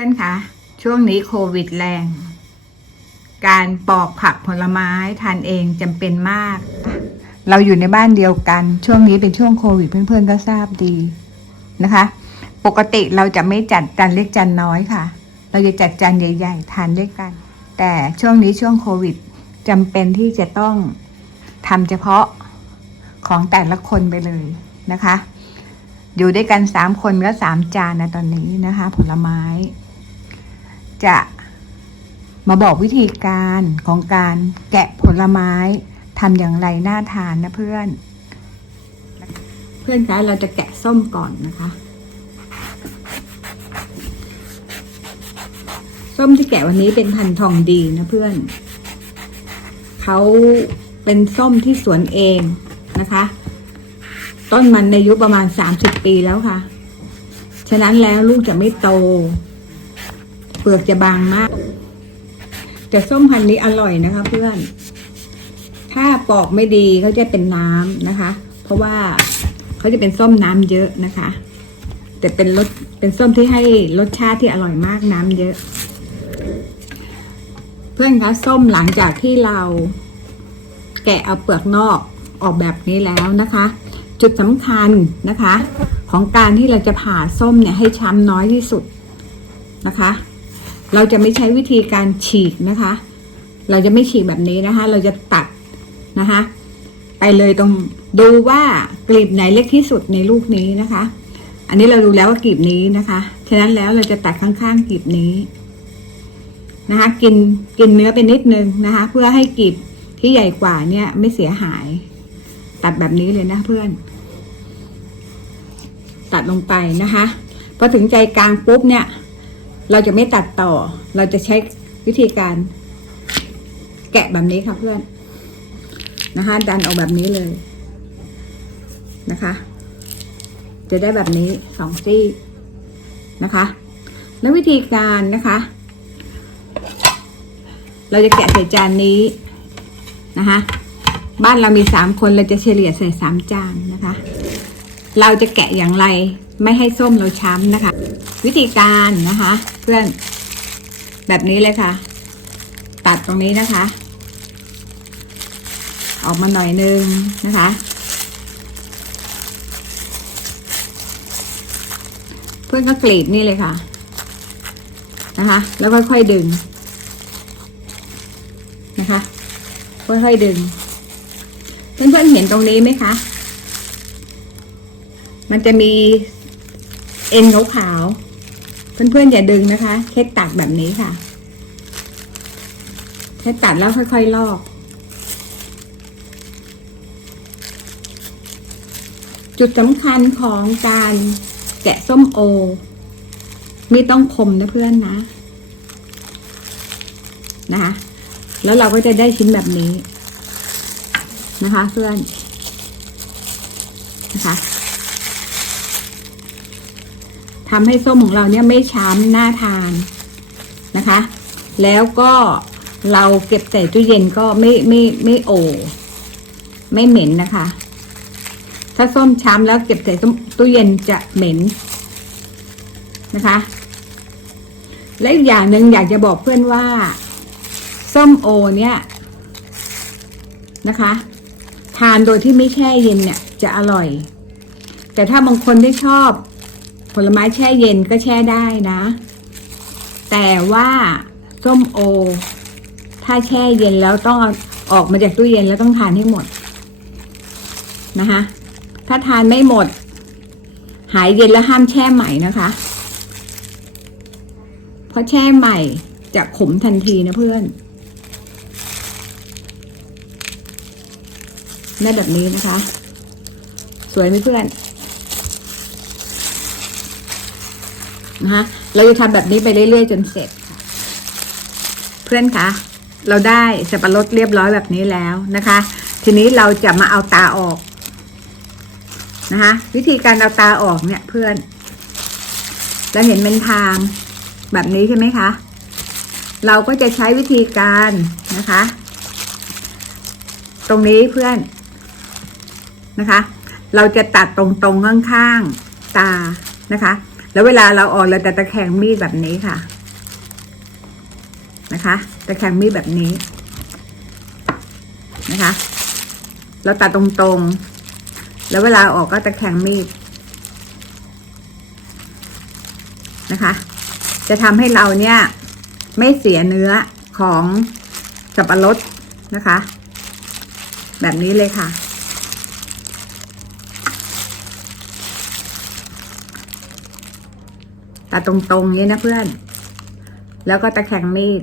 ท่านคะช่วงนี้โควิดแรง การปอกผักผลไม้ทานเองจำเป็นมาก เราอยู่ในบ้านเดียวกัน ช่วงนี้เป็นช่วงโควิด เพื่อนๆก็ทราบดีนะคะ ปกติเราจะไม่จัดจานเล็กจานน้อยค่ะ เราจะจัดจานใหญ่ ๆ ทานด้วยกัน แต่ช่วงนี้ช่วงโควิดจำเป็นที่จะต้องทำเฉพาะของแต่ละคนไปเลยนะคะ อยู่ด้วยกันสามคนก็สามจานนะตอนนี้นะคะ ผลไม้ จะมาบอกวิธีการของการแกะผลไม้ทำอย่างไรน่าทานนะเพื่อน เพื่อนคะเราจะแกะส้มก่อนนะคะ ส้มที่แกะวันนี้เป็นพันธุ์ทองดีนะเพื่อนเขาเป็นส้มที่สวนเองนะคะ ต้นมันในอายุประมาณสามสิบปีแล้วค่ะ ฉะนั้นแล้วลูกจะไม่โต เปลือกจะบางมาก แต่ส้มพันธุ์นี้อร่อยนะคะ เพื่อน ถ้าปอกไม่ดีเขาจะเป็นน้ำนะคะ เพราะว่าเขาจะเป็นส้มน้ำเยอะนะคะ แต่เป็นรสเป็นส้มที่ให้รสชาติที่อร่อยมากน้ำเยอะ เพื่อนคะส้มหลังจากที่เราแกะเอาเปลือกนอกออกแบบนี้แล้วนะคะ จุดสำคัญนะคะ ของการที่เราจะผ่าส้มเนี่ยให้ช้ำน้อยที่สุดนะคะ เราจะไม่ใช้วิธีการฉีกนะคะ เราจะไม่ฉีกแบบนี้นะคะ เราจะตัดนะคะ ไปเลยตรงดูว่ากลีบไหนเล็กที่สุดในลูกนี้นะคะ อันนี้เราดูแล้วว่ากลีบนี้นะคะ ฉะนั้นแล้วเราจะตัดข้างๆกลีบนี้นะคะ กินกินเนื้อไปนิดนึงนะคะ เพื่อให้กลีบที่ใหญ่กว่าเนี่ยไม่เสียหาย ตัดแบบนี้เลยนะเพื่อน ตัดลงไปนะคะพอถึงใจกลางปุ๊บเนี่ย เราจะไม่ตัดต่อ เราจะใช้วิธีการ แกะแบบนี้ค่ะเพื่อน นะคะดันออกแบบนี้เลย นะคะ จะได้แบบนี้สองซี่นะคะ แล้ววิธีการนะคะ เราจะแกะใส่จานนี้นะคะบ้านเรามีสามคนเราจะเฉลี่ยใส่สามจานนะคะ เราจะแกะอย่างไร ไม่ให้ส้มเราช้ำนะคะ วิธีการนะคะ เพื่อนแบบนี้เลยค่ะ ตัดตรงนี้นะคะ ออกมาหน่อยนึงนะคะ เพื่อนก็กรีดนี่เลยค่ะ นะคะ แล้วค่อยๆดึงนะคะค่อยๆดึง เพื่อนๆเห็นตรงนี้ไหมคะ มันจะมี เอ็นขาวๆ เพื่อนๆอย่าดึงนะคะแค่ตัดแบบนี้ค่ะแค่ตัดแล้วค่อยๆลอก จุดสำคัญของการแกะส้มโอ ไม่ต้องคมนะเพื่อนนะ นะคะ แล้วเราก็จะได้ชิ้นแบบนี้ นะคะ เพื่อน นะคะ ทำให้ส้มของเราเนี่ยไม่ช้ำน่าทานนะคะ แล้วก็เราเก็บใส่ตู้เย็นก็ไม่ไม่ไม่โอ ไม่เหม็นนะคะ ถ้าส้มช้ำแล้วเก็บใส่ตู้เย็นจะเหม็นนะคะ และอีกอย่างหนึ่งอยากจะบอกเพื่อนว่า ส้มโอเนี่ยนะคะ ทานโดยที่ไม่แช่เย็นเนี่ยจะอร่อย แต่ถ้าบางคนที่ชอบ ลไม้แช่เย็นก็แช่ได้นะ แต่ว่าส้มโอ ถ้าแช่เย็นแล้วต้องเอาออกมาจากตู้เย็นแล้วต้องทานให้หมดนะคะถ้าทานไม่หมด หายเย็นแล้วห้ามแช่ใหม่นะคะ เพราะแช่ใหม่จะขมทันทีนะเพื่อนได้แบบนี้นะคะ สวยไหมเพื่อน นะคะเราจะทำแบบนี้ไปเรื่อยๆจนเสร็จค่ะ เพื่อนคะเราได้สับปะรดเรียบร้อยแบบนี้แล้วนะคะ ทีนี้เราจะมาเอาตาออกนะคะวิธีการเอาตาออกเนี่ยเพื่อน เราเห็นเป็นทางแบบนี้ใช่ไหมคะ เราก็จะใช้วิธีการนะคะ ตรงนี้เพื่อนนะคะ เราจะตัดตรงๆข้างๆตานะคะ แล้วเวลาเราออกเราจะตะแคงมีดแบบนี้ค่ะ นะคะตะแคงมีดแบบนี้ นะคะ เราตัดตรงๆ แล้วเวลาออกก็ตะแคงมีดนะคะ จะทำให้เราเนี่ย ไม่เสียเนื้อของสับปะรดนะคะ แบบนี้เลยค่ะ ตัดตรงๆนี้นะเพื่อน แล้วก็ตะแคงมีด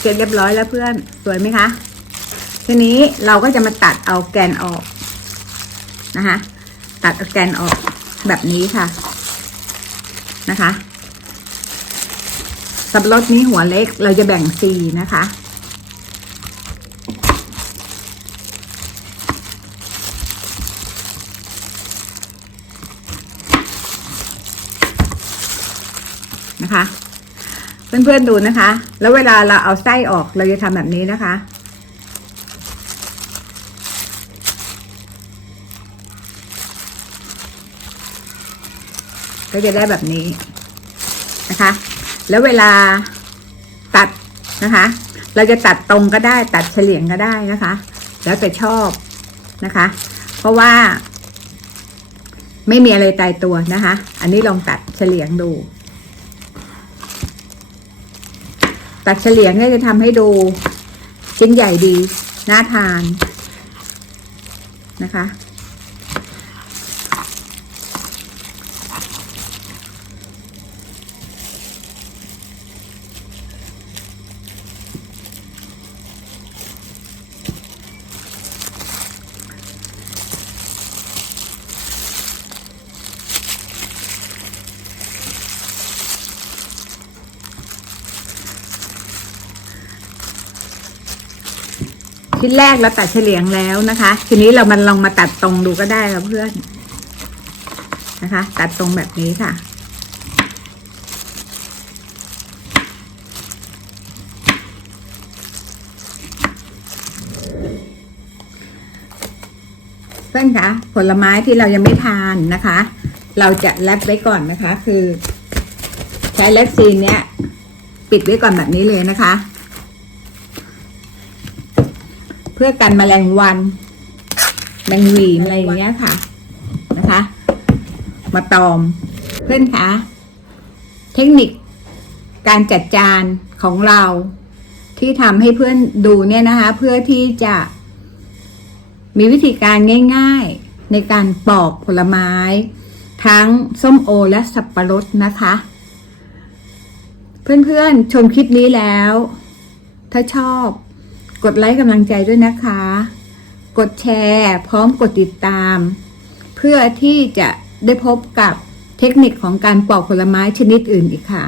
เสร็จเรียบร้อยแล้วเพื่อน สวยไหมคะ ทีนี้เราก็จะมาตัดเอาแกนออกนะคะ ตัดเอาแกนออกแบบนี้ค่ะ นะคะ สับปะรดนี้หัวเล็กเราจะแบ่งสี่นะคะ นะคะ เพื่อนๆดูนะคะ แล้วเวลาเราเอาไส้ออกเราจะทำแบบนี้นะคะ ก็จะได้แบบนี้นะคะ แล้วเวลาตัดนะคะ เราจะตัดตรงก็ได้ตัดเฉลี่ยงก็ได้นะคะ แล้วแต่ชอบนะคะ เพราะว่า ไม่มีอะไรตายตัวนะคะ อันนี้ลองตัดเฉลี่ยงดู ตัดเฉลี่ยงเนี่ยจะทำให้ดูชิ้นใหญ่ดีน่าทานนะคะ ชิ้นแรกเราตัดเฉลียงแล้วนะคะ ทีนี้เรามันลองมาตัดตรงดูก็ได้ค่ะเพื่อนนะคะ ตัดตรงแบบนี้ค่ะ เพื่อนคะผลไม้ที่เรายังไม่ทานนะคะ เราจะแรปไว้ก่อนนะคะ คือ ใช้แรปซีนเนี้ย ปิดไว้ก่อนแบบนี้เลยนะคะ เพื่อกันแมลงวันแมงหวีอะไรอย่างเงี้ยค่ะ นะคะ มาตอม เพื่อนคะเทคนิคการจัดจานของเราที่ทำให้เพื่อนดูเนี่ยนะคะ เพื่อที่จะมีวิธีการง่าย ๆ ในการปอกผลไม้ ทั้งส้มโอและสับปะรดนะคะ เพื่อนๆชมคลิปนี้แล้ว ถ้าชอบ กดไลค์กำลังใจด้วยนะคะ กดแชร์พร้อมกดติดตาม เพื่อที่จะได้พบกับเทคนิคของการปอกผลไม้ชนิดอื่นอีกค่ะ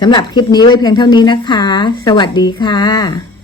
สำหรับคลิปนี้ไว้เพียงเท่านี้นะคะ สวัสดีค่ะ